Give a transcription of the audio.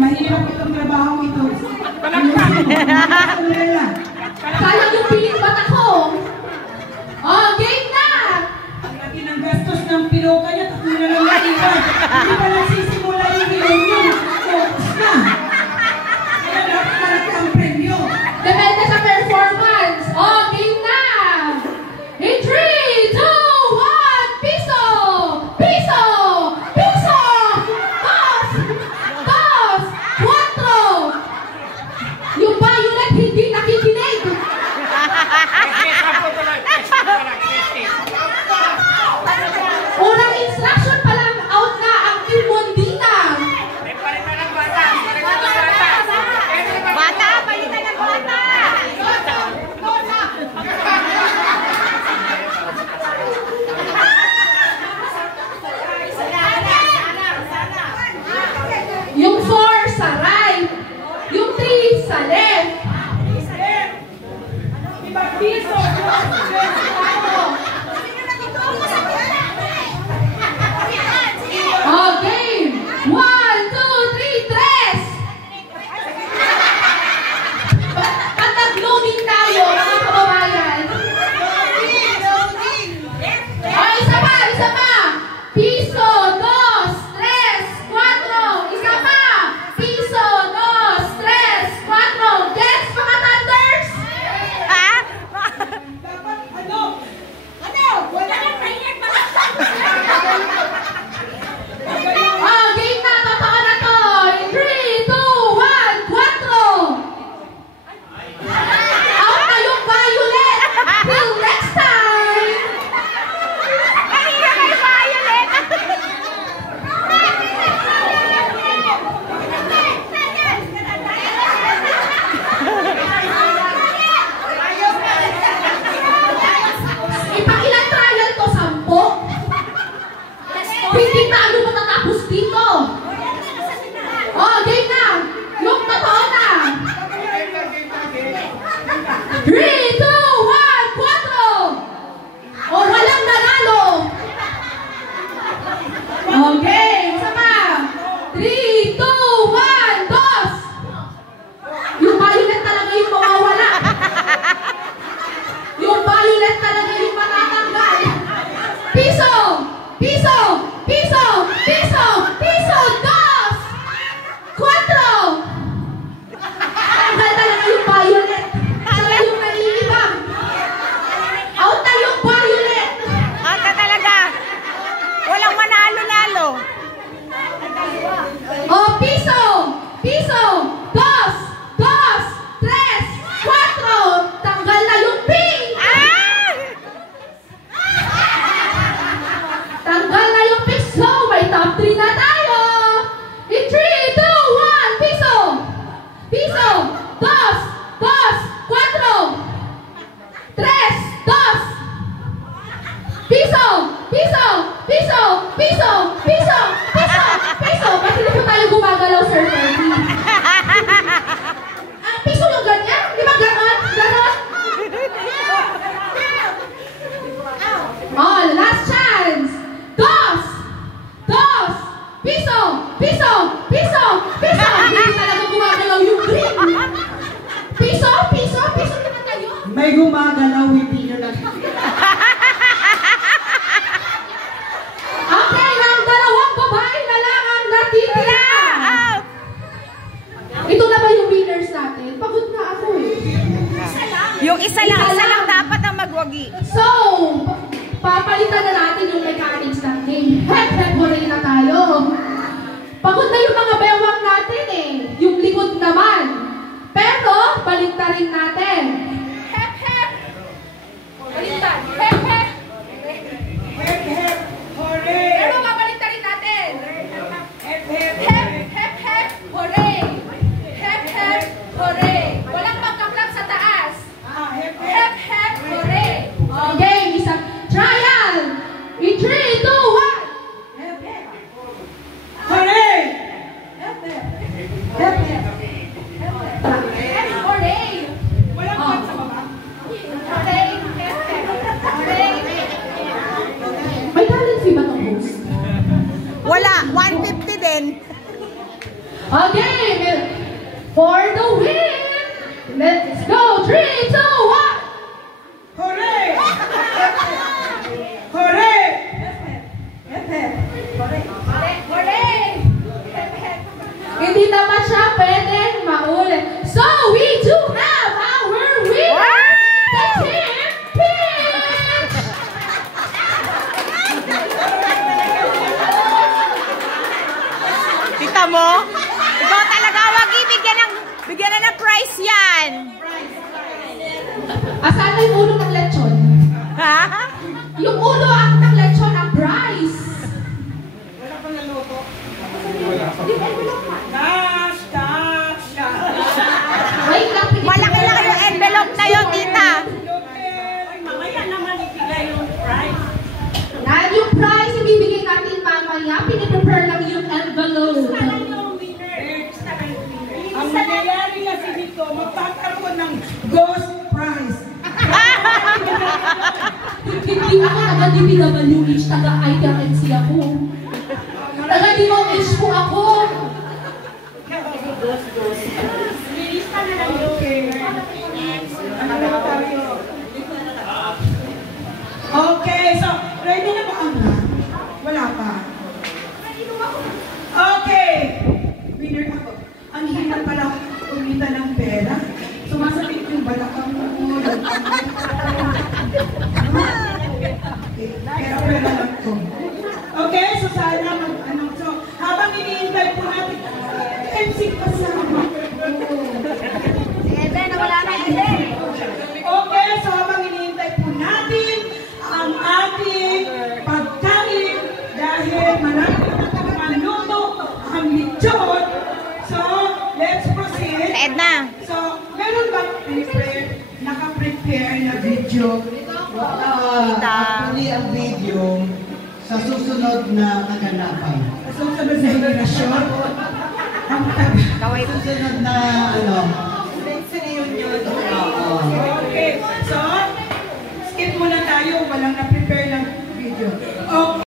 Mahirap itong trabaho ito. Sayang yung piling bata ko. Oh, game na! Ang laki ng gastos ng piloka niya, tatlo na lang naiwan. Hindi pa nagsisimula yung bilong yun. Focus na. Kaya dapat malaki ang premyo. Depende sa performance. Oh, game na! In 3, 2, 1, piso! Piso! Piso! Dos! Dos! Cuatro! Yung violet hindi nakikinig. Unang instruction pa lang, out na ang Team Mondina. Bata, palitan ng bata! Yung 4 sa right. Yung 3 sa left. Piso! Oh, game! 1, 2, 3, 3! Pag nag-loading tayo, mga kababayan. Oh, isa pa! Isa pa! Piso, 2, 3, 4! Isa pa! Piso, 2, 3, 4! Gets, mga Thunders? Ha? Dapat ano? Wala nang pahingat pa. Oh, game na! Totoo na to! In 3, 2, 1, 4! Out na yung violet! Till next time! Kanina kay Violet. Ipakilang trial to, 10? Hindi na ano matatapos dito. Oh, game na. Yung totoo na. 3, 2, 1, 4. Oh, walang nanalo. Okay, isa pa. 3, 2, 1, 2. Yung violet talaga yung mawawala. Yung violet talaga yung matatanggal. Piso! Piso! Piso! Piso! Piso! 2! 4! Tanggal talaga yung violet. Saka yung naiibang. Out na yung violet. Ata talaga. Walang manalo-nalo. Oh, piso! Piso! 2! 2! 3! 4! Tanggal na yung pink! Ah! Tanggal na yung piso! May top 3 na tayo! In 3, 2, 1, piso! Piso! 2! 2! 4! 3! 2! Piso! Piso! Piso! Piso! Piso! Piso! Piso! Ba't hindi po tayo gumagalaw, Sir Ferdy? Ang piso yung ganyan? Di ba ganon? Ganon? Oh, last chance! 2! 2! Piso! Piso! Piso! Piso! Hindi talaga gumagalaw yung green! Piso! Piso! Piso naman kayo! May gumagalaw, hindi nyo nakikita. Okay, ang dalawang babae na lang ang natitira! Out! Ito na ba yung winners natin? Pagod na ako eh. Yung isa lang dapat ang magwagi. So, papalitan na natin yung mechanics ng game. Hep-hep hooray na tayo. Pagod na yung mga bewang natin eh. Yung likod naman. Pero, baliktarin natin. Hep-hep. Baliktad. Hep-hep. Hep, hep, hooray! Pero, babaliktarin natin. Hep, hep, Hep-hep hooray. Hep-hep hooray. Walang pagkaklap sa taas. hep, hep. Hep-hep hooray. Okay, isang trial. In 3, 2, 1. Hep, hep. Hooray! Hep, hep. Hep, hep. Hooray. Walang pan sa baba. Hooray. Hep, hep. Hooray. May talent fee ba itong host? Wala, 150 din. natin. Okay, for the win! Let's go! 3, 2, 1! Hooray! Hooray! Hindi naman siya pwedeng maulit. So, we do have our winner! The Team Peach! Kita mo? Ikaw talaga, wag bigyan na ng prize yan. Asan na yung ulo ng lechon? Ha? Yung ulo ng lechon ang prize! Wala pang naluto. Dash, dash, dash. Wait lang, Malaki-laki yung envelope na yun, tita. Mamaya naman ibigay yung prize. Yan yung prize ibibigay natin mamaya. Piniprepare lang yung envelope. Ang nangyayari kasi dito, magkakaroon ng ghost prize. Hindi ako taga-DPWH, taga-ITRNC ako. Taga-DOH po ako. Okay, so ready na ba ang wala pa. Okay. Winner ako. Ang hirap pala umitan ng pera. Sumasabit yung balakang mo. Pera lang ko. Okay, so sana so habang iniintay po natin, MC pa sa Okay, so habang iniintay po natin ang ating pagkain dahil malapit na ito ang luto, ang lechon. So, let's proceed. Edna. So, meron ba naka-prepare na video? Actually, ang video sa susunod na kaganapan. So, sabi sa henerasyon, ang taga. Kaway po. Susunod na ano. Okay, so, skip muna tayo. Walang na